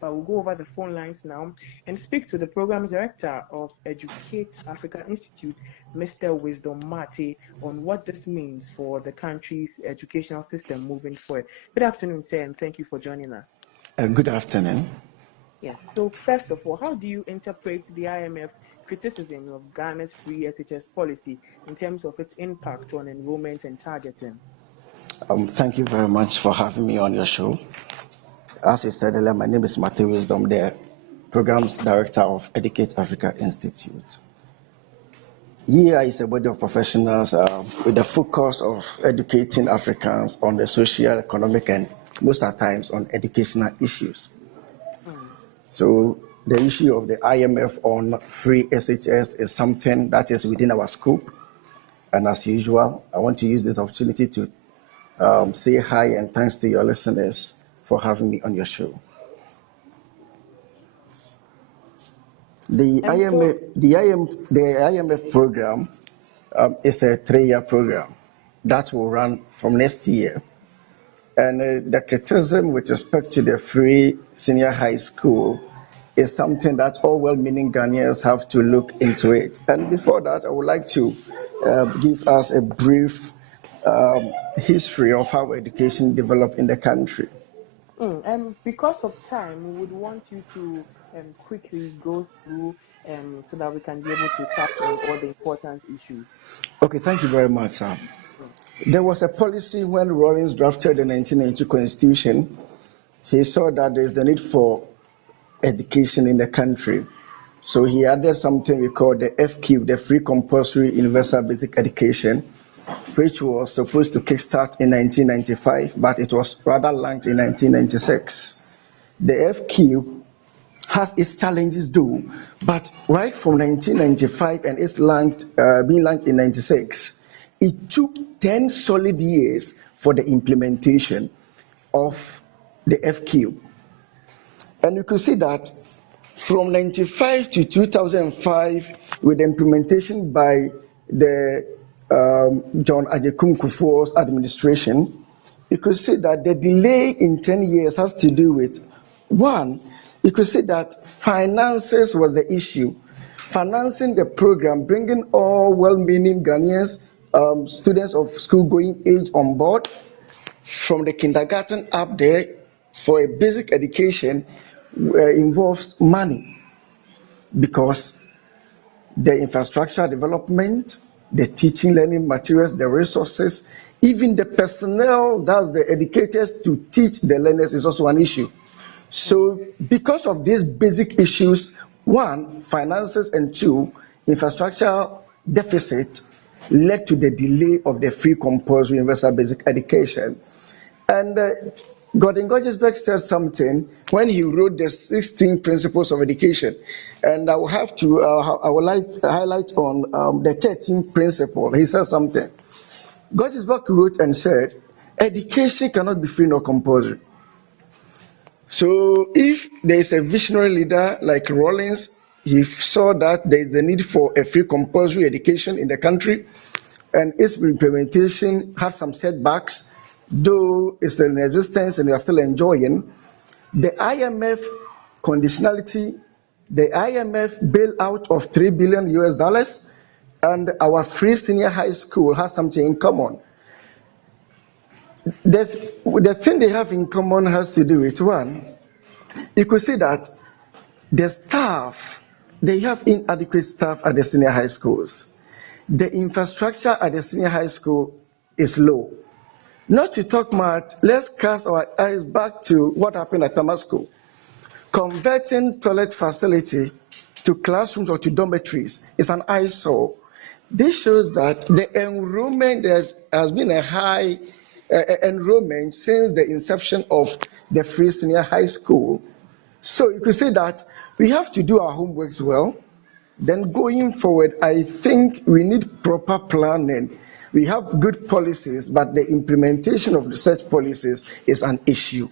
but we'll go over the phone lines now and speak to the program director of Educate Africa Institute, Mr. Wisdom Mate, on what this means for the country's educational system moving forward. Good afternoon, sir, and thank you for joining us. Good afternoon. Yes. So first of all, how do you interpret the IMF's criticism of Ghana's free SHS policy in terms of its impact on enrollment and targeting? Thank you very much for having me on your show. As you said earlier, my name is Matthew Wisdom, the Programs Director of Educate Africa Institute. YEA is a body of professionals with the focus of educating Africans on the social, economic, and most of the times on educational issues. So the issue of the IMF on free SHS is something that is within our scope. And as usual, I want to use this opportunity to say hi and thanks to your listeners for having me on your show. The IMF program is a 3-year program that will run from next year. And the criticism with respect to the free senior high school is something that all well-meaning Ghanaians have to look into it. And before that, I would like to give us a brief history of how education developed in the country. And because of time, we would want you to quickly go through so that we can be able to touch on all the important issues. Okay, thank you very much, sir. There was a policy when Rawlings drafted the 1992 Constitution. He saw that there is the need for education in the country. So he added something we call the FQ, the Free Compulsory Universal Basic Education, which was supposed to kickstart in 1995, but it was rather launched in 1996. The FQ has its challenges though, but right from 1995 and it's being launched in 96, it took 10 solid years for the implementation of the FQ. And you could see that from 95 to 2005, with the implementation by the John Agyekum Kufuor's administration, you could see that the delay in 10 years has to do with, one, you could see that finances was the issue. Financing the program, bringing all well-meaning Ghanaians, students of school-going age on board, from the kindergarten up there, for a basic education involves money, because the infrastructure development, the teaching, learning materials, the resources, even the personnel, that's the educators to teach the learners, is also an issue. So because of these basic issues, one, finances, and two, infrastructure deficit, led to the delay of the free compulsory universal basic education. And Gordon Gorgesberg said something when he wrote the 16 principles of education, and I will have to, I would like to highlight on the 13th principle. He said something. Gorgesberg wrote and said, education cannot be free nor compulsory. So if there is a visionary leader like Rawlings, he saw that there is the need for a free compulsory education in the country, and its implementation had some setbacks, though it's still in existence and we are still enjoying. The IMF conditionality, the IMF bailout of $3 billion US, and our free senior high school has something in common. The thing they have in common has to do with, one, you could see that the staff, they have inadequate staff at the senior high schools. The infrastructure at the senior high school is low. Not to talk much, let's cast our eyes back to what happened at Tama School. Converting toilet facility to classrooms or to dormitories is an eyesore. This shows that the enrollment has been a high enrollment since the inception of the free senior high school. So you could say that we have to do our homeworks well. Then going forward, I think we need proper planning. We have good policies, but the implementation of such policies is an issue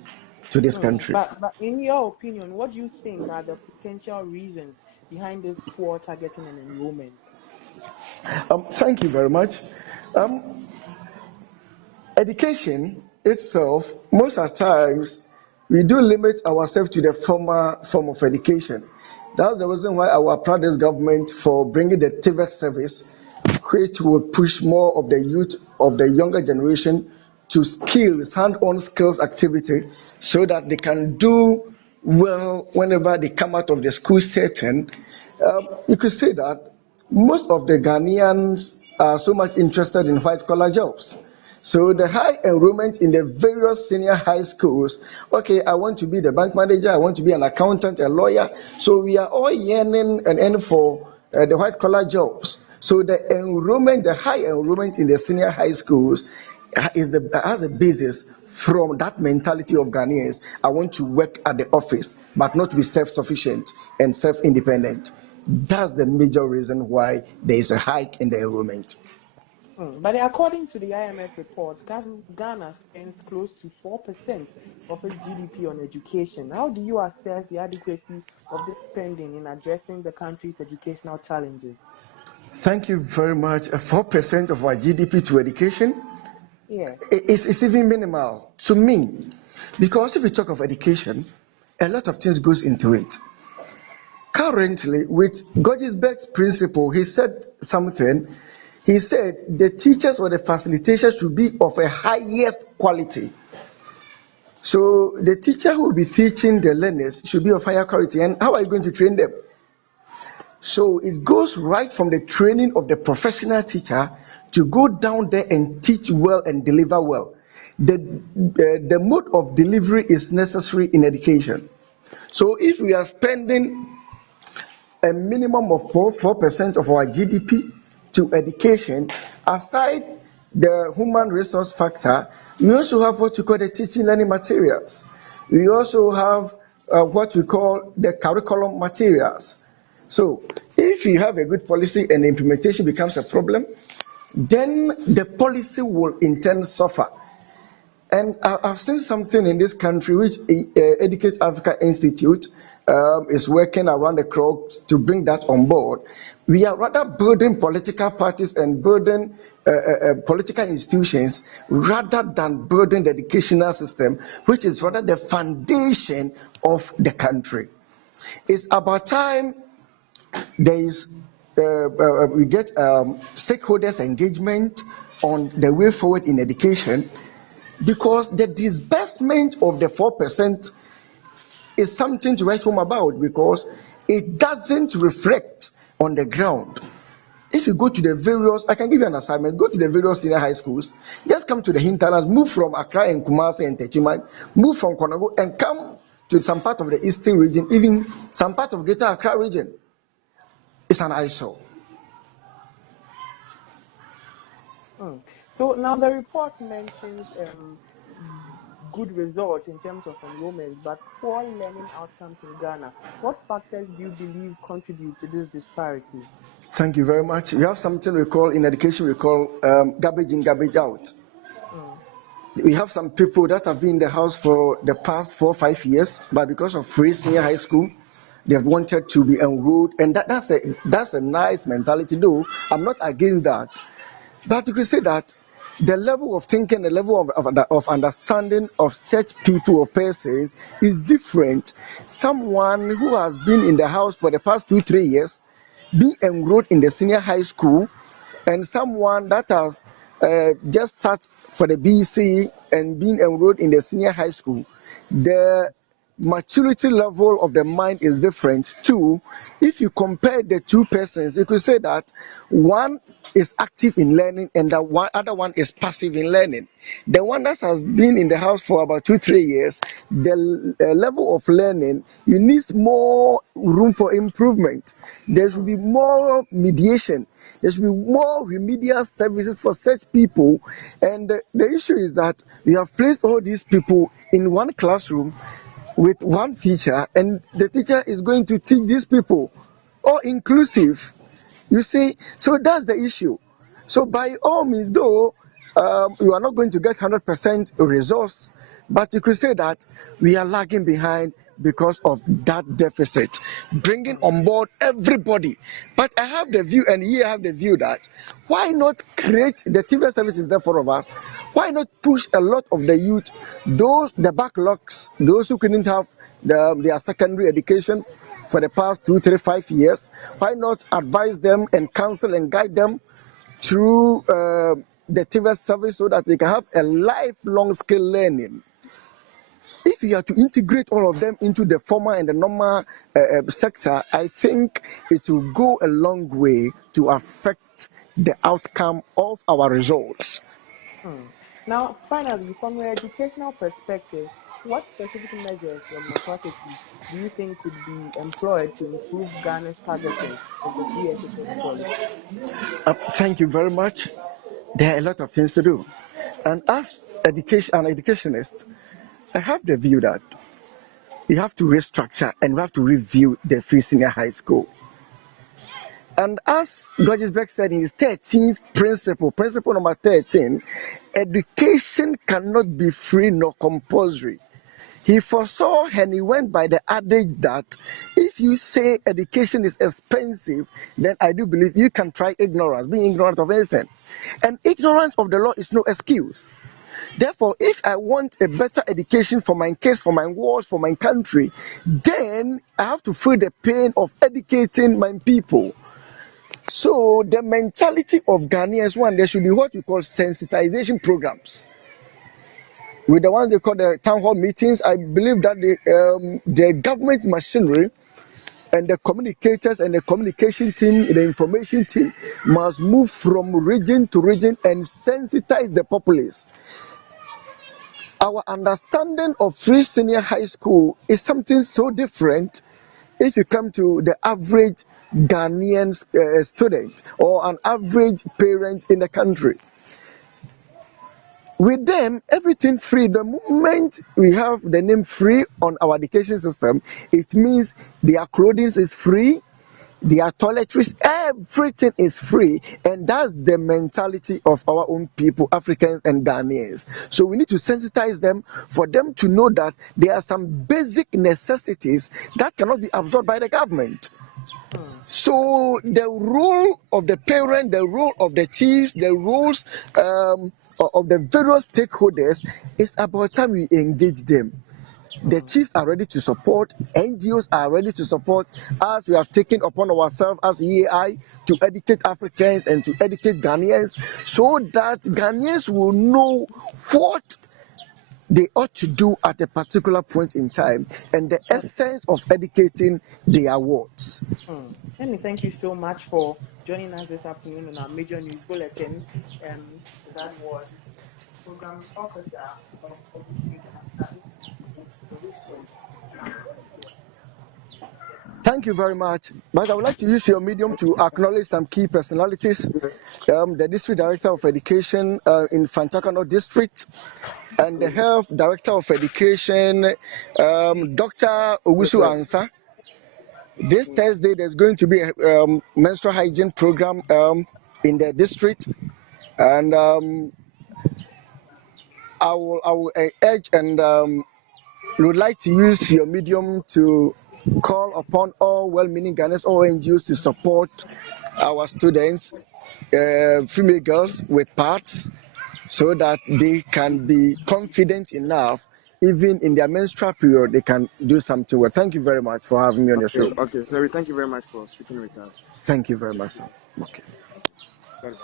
to this country. But in your opinion, what do you think are the potential reasons behind this poor targeting and enrollment? Thank you very much. Education itself, most of the times, we do limit ourselves to the former form of education. That's the reason why I will applaud this government for bringing the TVET service, which will push more of the youth of the younger generation to skills, hand-on skills activity, so that they can do well whenever they come out of the school setting. You could say that most of the Ghanaians are so much interested in white-collar jobs. So the high enrollment in the various senior high schools, okay, I want to be the bank manager, I want to be an accountant, a lawyer. So we are all yearning and aiming for the white-collar jobs. So the enrollment, the high enrollment in the senior high schools has a basis from that mentality of Ghanaians. I want to work at the office, but not be self-sufficient and self-independent. That's the major reason why there is a hike in the enrollment. But according to the IMF report, Ghana spends close to 4% of its GDP on education. How do you assess the adequacy of this spending in addressing the country's educational challenges? Thank you very much. 4% of our GDP to education? Yeah. It's even minimal to me. Because if we talk of education, a lot of things goes into it. Currently, with Godesberg's principle, he said something. He said the teachers or the facilitators should be of a highest quality. So the teacher who will be teaching the learners should be of higher quality. And how are you going to train them? So it goes right from the training of the professional teacher to go down there and teach well and deliver well. The mode of delivery is necessary in education. So if we are spending a minimum of 4% of our GDP to education, aside the human resource factor, we also have what we call the teaching learning materials. We also have what we call the curriculum materials. So if you have a good policy and the implementation becomes a problem, then the policy will in turn suffer. And I've seen something in this country which Educate Africa Institute is working around the clock to bring that on board. We are rather burdening political parties and burden political institutions rather than burden the educational system, which is rather the foundation of the country. It's about time there is we get stakeholders engagement on the way forward in education, because the disbursement of the 4% is something to write home about, because it doesn't reflect on the ground. If you go to the various, I can give you an assignment, go to the various senior high schools, just come to the hinterlands, move from Accra and Kumasi and Techiman, move from Konago and come to some part of the eastern region, even some part of Greater Accra region. It's an eyesore. So now the report mentions good results in terms of enrollment, but poor learning outcomes in Ghana. What factors do you believe contribute to this disparity? Thank you very much. We have something we call in education, we call garbage in, garbage out. We have some people that have been in the house for the past 4 or 5 years, but because of free senior high school, they have wanted to be enrolled, and that's a nice mentality though. I'm not against that. But you can say that the level of thinking, the level of understanding of such people, of persons, is different. Someone who has been in the house for the past 2-3 years, being enrolled in the senior high school, and someone that has just sat for the BC and being enrolled in the senior high school, the maturity level of the mind is different too. If you compare the two persons, you could say that one is active in learning and the other one is passive in learning. The one that has been in the house for about 2-3 years, the level of learning, you need more room for improvement. There should be more mediation. There should be more remedial services for such people. And the issue is that we have placed all these people in one classroom with one teacher, and the teacher is going to teach these people, all inclusive. You see, so that's the issue. So by all means, though, you are not going to get 100% results, but you could say that we are lagging behind because of that deficit, bringing on board everybody. But I have the view, and here I have the view that why not create the TV service is there for of us? Why not push a lot of the youth, the backlogs, those who couldn't have their secondary education for the past 2, 3, 5 years? Why not advise them and counsel and guide them through the TV service so that they can have a lifelong skill learning? If you are to integrate all of them into the formal and the normal sector, I think it will go a long way to affect the outcome of our results. Now, finally, from your educational perspective, what specific measures from your faculty do you think could be employed to improve Ghana's targeting of the free education policy? Thank you very much. There are a lot of things to do. And as an educationist, I have the view that we have to restructure and we have to review the free senior high school. And as Gordgesbeck said in his 13th principle number 13, education cannot be free nor compulsory. He foresaw and he went by the adage that if you say education is expensive, then I do believe you can try ignorance, being ignorant of anything. And ignorance of the law is no excuse. Therefore, if I want a better education for my kids, for my wars, for my country, then I have to feel the pain of educating my people. So the mentality of Ghanaians, one, there should be what we call sensitization programs. With the ones they call the town hall meetings, I believe that the government machinery and the communicators and the communication team, the information team must move from region to region and sensitize the populace. Our understanding of free senior high school is something so different if you come to the average Ghanaian student or an average parent in the country. With them, everything free. The moment we have the name free on our education system, it means their clothing is free, their toiletries, everything is free. And that's the mentality of our own people, Africans and Ghanaians. So we need to sensitize them for them to know that there are some basic necessities that cannot be absorbed by the government. So the role of the parent, the role of the chiefs, the roles of the various stakeholders is about time we engage them. The chiefs are ready to support, NGOs are ready to support us. We have taken upon ourselves as EAI to educate Africans and to educate Ghanaians so that Ghanaians will know what they ought to do at a particular point in time and the essence of educating their wards. Let me thank you so much for joining us this afternoon on our major news bulletin. That was Program Officer of Educate Africa Institute. Thank you very much. But I would like to use your medium to acknowledge some key personalities. The District Director of Education in Fantakano District and the Health Director of Education, Dr. Owusu Ansa. This Thursday, there's going to be a menstrual hygiene program in the district, and I will urge and would like to use your medium to call upon all well-meaning Ghanaians, all NGOs to support our students, female girls with parts, so that they can be confident enough, even in their menstrual period, they can do something well. Thank you very much for having me on your show. Okay, sorry. Thank you very much for speaking with us. Thank you very much, sir. Okay. Bye-bye.